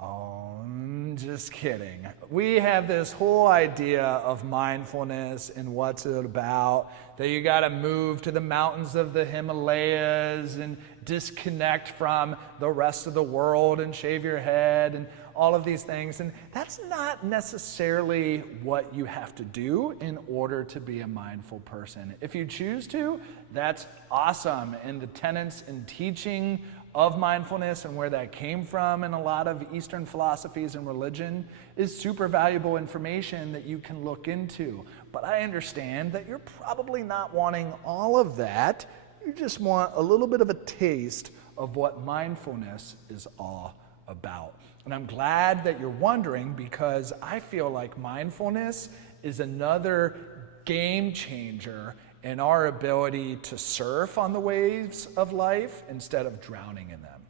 Oh, I'm just kidding. We have this whole idea of mindfulness and what's it about, that you got to move to the mountains of the Himalayas and disconnect from the rest of the world and shave your head and all of these things. And that's not necessarily what you have to do in order to be a mindful person. If you choose to, that's awesome. And the tenets and teaching of mindfulness and where that came from in a lot of Eastern philosophies and religion is super valuable information that you can look into. But I understand that you're probably not wanting all of that. You just want a little bit of a taste of what mindfulness is all about. And I'm glad that you're wondering, because I feel like mindfulness is another game changer in our ability to surf on the waves of life instead of drowning in them.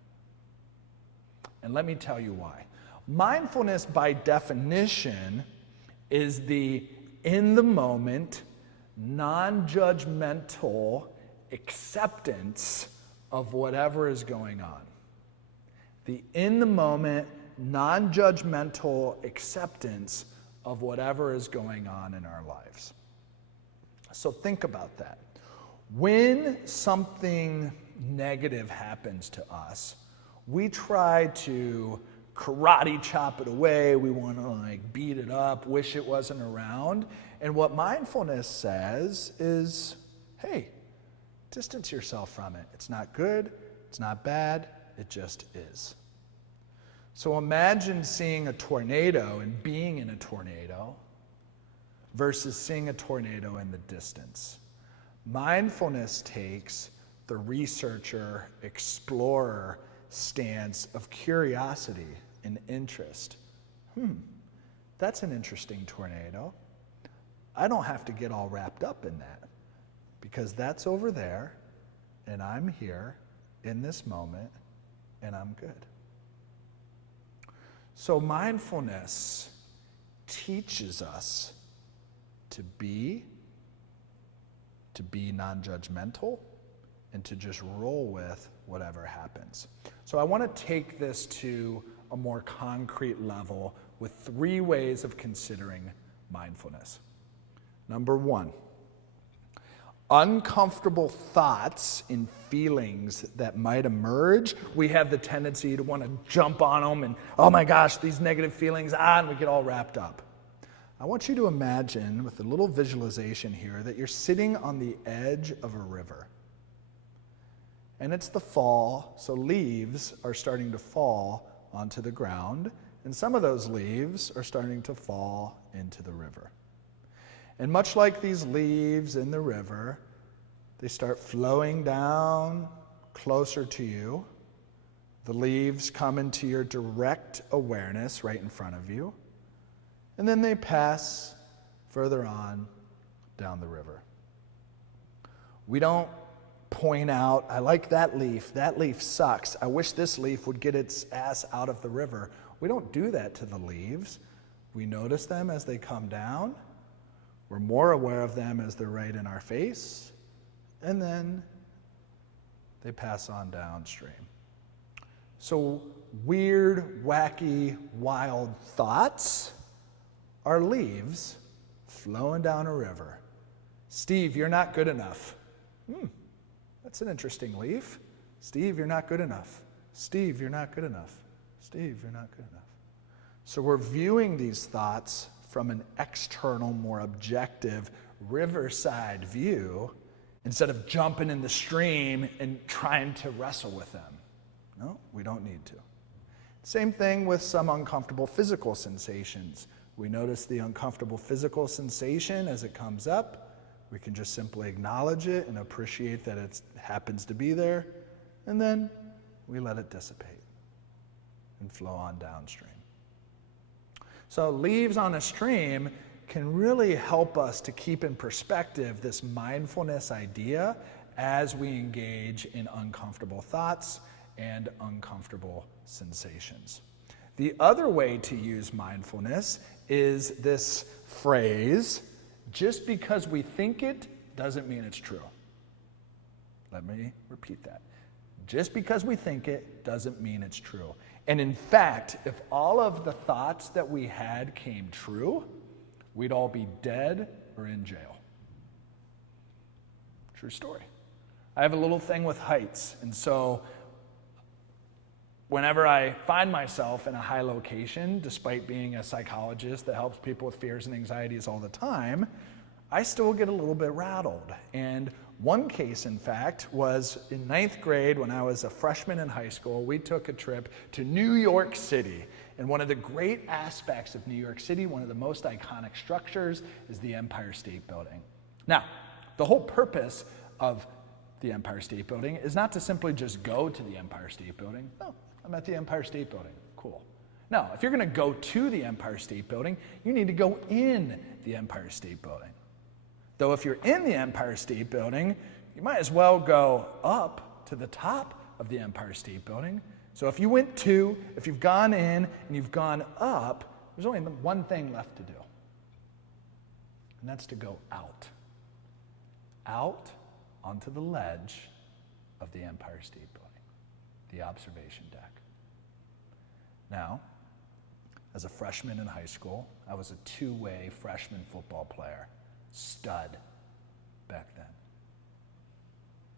And let me tell you why. Mindfulness, by definition, is the in-the-moment, non-judgmental acceptance of whatever is going on. The in-the-moment, non-judgmental acceptance of whatever is going on in our lives. So think about that. When something negative happens to us, we try to karate chop it away. We want to beat it up, wish it wasn't around. And what mindfulness says is, hey, distance yourself from it. It's not good. It's not bad. It just is. So imagine seeing a tornado and being in a tornado versus seeing a tornado in the distance. Mindfulness takes the researcher, explorer stance of curiosity and interest. That's an interesting tornado. I don't have to get all wrapped up in that, because that's over there and I'm here in this moment and I'm good. So mindfulness teaches us to be non-judgmental and to just roll with whatever happens. So I want to take this to a more concrete level with 3 ways of considering mindfulness. Number 1, uncomfortable thoughts and feelings that might emerge. We have the tendency to want to jump on them and, oh my gosh, these negative feelings, and we get all wrapped up. I want you to imagine, with a little visualization here, that you're sitting on the edge of a river. And it's the fall, so leaves are starting to fall onto the ground, and some of those leaves are starting to fall into the river. And much like these leaves in the river, they start flowing down closer to you. The leaves come into your direct awareness right in front of you. And then they pass further on down the river. We don't point out, I like that leaf sucks, I wish this leaf would get its ass out of the river. We don't do that to the leaves. We notice them as they come down. We're more aware of them as they're right in our face. And then they pass on downstream. So weird, wacky, wild thoughts are leaves flowing down a river. Steve, you're not good enough. That's an interesting leaf. Steve, you're not good enough. Steve, you're not good enough. Steve, you're not good enough. So we're viewing these thoughts from an external, more objective, riverside view instead of jumping in the stream and trying to wrestle with them. No, we don't need to. Same thing with some uncomfortable physical sensations. We notice the uncomfortable physical sensation as it comes up. We can just simply acknowledge it and appreciate that it happens to be there, and then we let it dissipate and flow on downstream. So leaves on a stream can really help us to keep in perspective this mindfulness idea as we engage in uncomfortable thoughts and uncomfortable sensations. The other way to use mindfulness is this phrase, just because we think it doesn't mean it's true. Let me repeat that. Just because we think it doesn't mean it's true. And in fact, if all of the thoughts that we had came true, we'd all be dead or in jail. True story. I have a little thing with heights, and so whenever I find myself in a high location, despite being a psychologist that helps people with fears and anxieties all the time, I still get a little bit rattled. And one case, in fact, was in 9th grade when I was a freshman in high school. We took a trip to New York City. And one of the great aspects of New York City, one of the most iconic structures, is the Empire State Building. Now, the whole purpose of the Empire State Building is not to simply just go to the Empire State Building. Oh, I'm at the Empire State Building. Cool. No, if you're going to go to the Empire State Building, you need to go in the Empire State Building. Though if you're in the Empire State Building, you might as well go up to the top of the Empire State Building. So if you've gone in and you've gone up, there's only one thing left to do. And that's to go out. Out onto the ledge of the Empire State Building, the observation deck. Now, as a freshman in high school, I was a two-way freshman football player. Stud back then.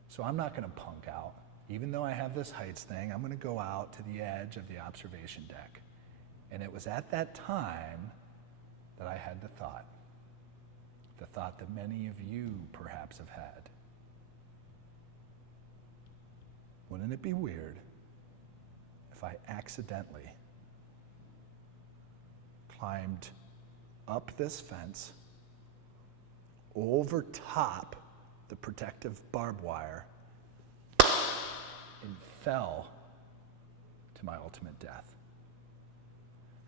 So I'm not going to punk out. Even though I have this heights thing, I'm going to go out to the edge of the observation deck. And it was at that time that I had the thought that many of you perhaps have had. Wouldn't it be weird if I accidentally climbed up this fence, over top the protective barbed wire, and fell to my ultimate death?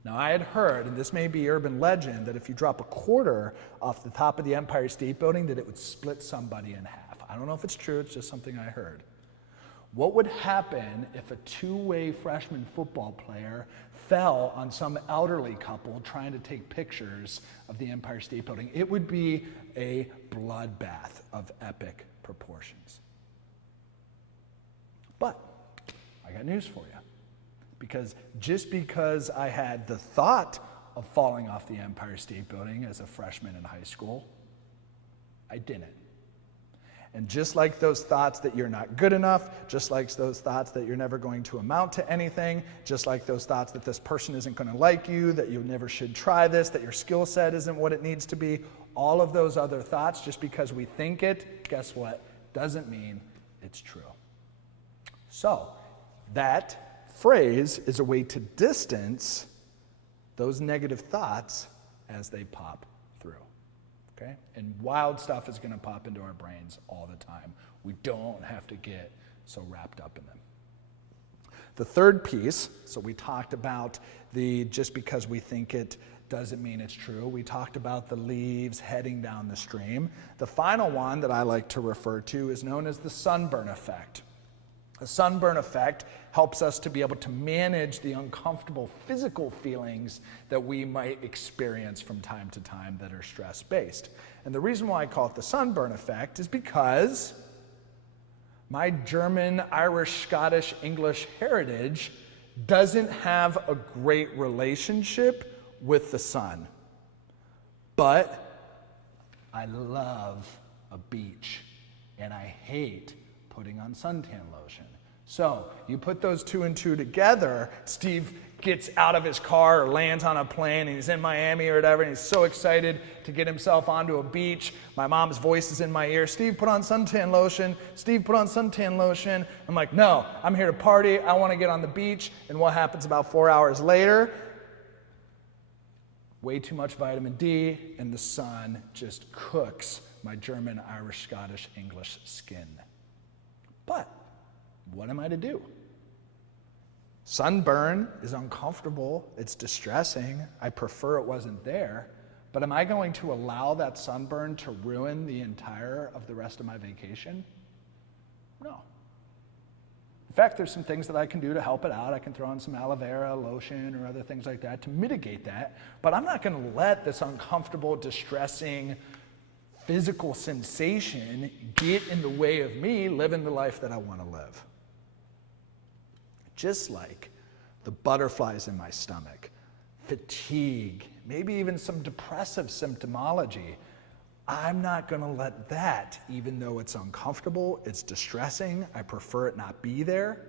Now, I had heard, and this may be urban legend, that if you drop a quarter off the top of the Empire State Building, that it would split somebody in half. I don't know if it's true, it's just something I heard. What would happen if a two-way freshman football player fell on some elderly couple trying to take pictures of the Empire State Building? It would be a bloodbath of epic proportions. But I got news for you. Because just because I had the thought of falling off the Empire State Building as a freshman in high school, I didn't. And just like those thoughts that you're not good enough, just like those thoughts that you're never going to amount to anything, just like those thoughts that this person isn't going to like you, that you never should try this, that your skill set isn't what it needs to be, all of those other thoughts, just because we think it, guess what? Doesn't mean it's true. So, that phrase is a way to distance those negative thoughts as they pop through. Okay? And wild stuff is going to pop into our brains all the time. We don't have to get so wrapped up in them. The third piece, so we talked about the just because we think it doesn't mean it's true. We talked about the leaves heading down the stream. The final one that I like to refer to is known as the sunburn effect. The sunburn effect helps us to be able to manage the uncomfortable physical feelings that we might experience from time to time that are stress-based. And the reason why I call it the sunburn effect is because my German, Irish, Scottish, English heritage doesn't have a great relationship with the sun. But I love a beach, and I hate putting on suntan lotion. So you put those two and two together. Steve gets out of his car or lands on a plane, and he's in Miami or whatever, and he's so excited to get himself onto a beach. My mom's voice is in my ear. Steve, put on suntan lotion. Steve, put on suntan lotion. I'm like, no, I'm here to party. I want to get on the beach. And what happens about 4 hours later? Way too much vitamin D, and the sun just cooks my German, Irish, Scottish, English skin. But what am I to do? Sunburn is uncomfortable. It's distressing. I prefer it wasn't there. But am I going to allow that sunburn to ruin the entire of the rest of my vacation? No. In fact, there's some things that I can do to help it out. I can throw in some aloe vera lotion or other things like that to mitigate that. But I'm not going to let this uncomfortable, distressing physical sensation get in the way of me living the life that I want to live. just like the butterflies in my stomach, fatigue, maybe even some depressive symptomology, I'm not going to let that, even though it's uncomfortable, it's distressing, I prefer it not be there,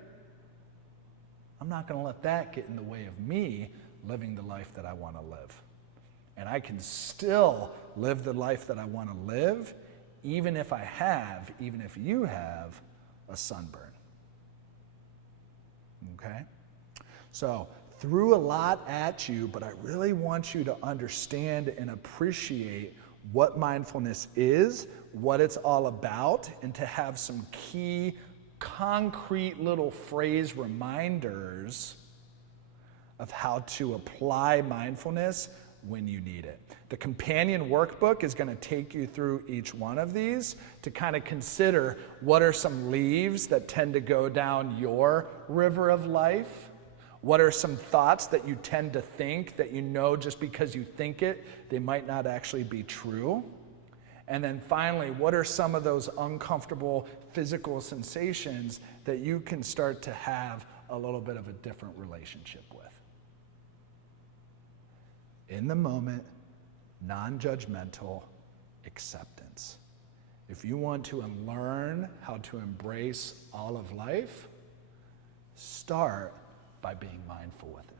I'm not going to let that get in the way of me living the life that I want to live. And I can still live the life that I want to live, even if you have a sunburn. Okay? So, threw a lot at you, but I really want you to understand and appreciate what mindfulness is, what it's all about, and to have some key, concrete little phrase reminders of how to apply mindfulness when you need it. The Companion Workbook is going to take you through each one of these to kind of consider what are some leaves that tend to go down your river of life. What are some thoughts that you tend to think that you know just because you think it, they might not actually be true? And then finally, what are some of those uncomfortable physical sensations that you can start to have a little bit of a different relationship with? In the moment, non-judgmental acceptance. If you want to learn how to embrace all of life, start by being mindful with it.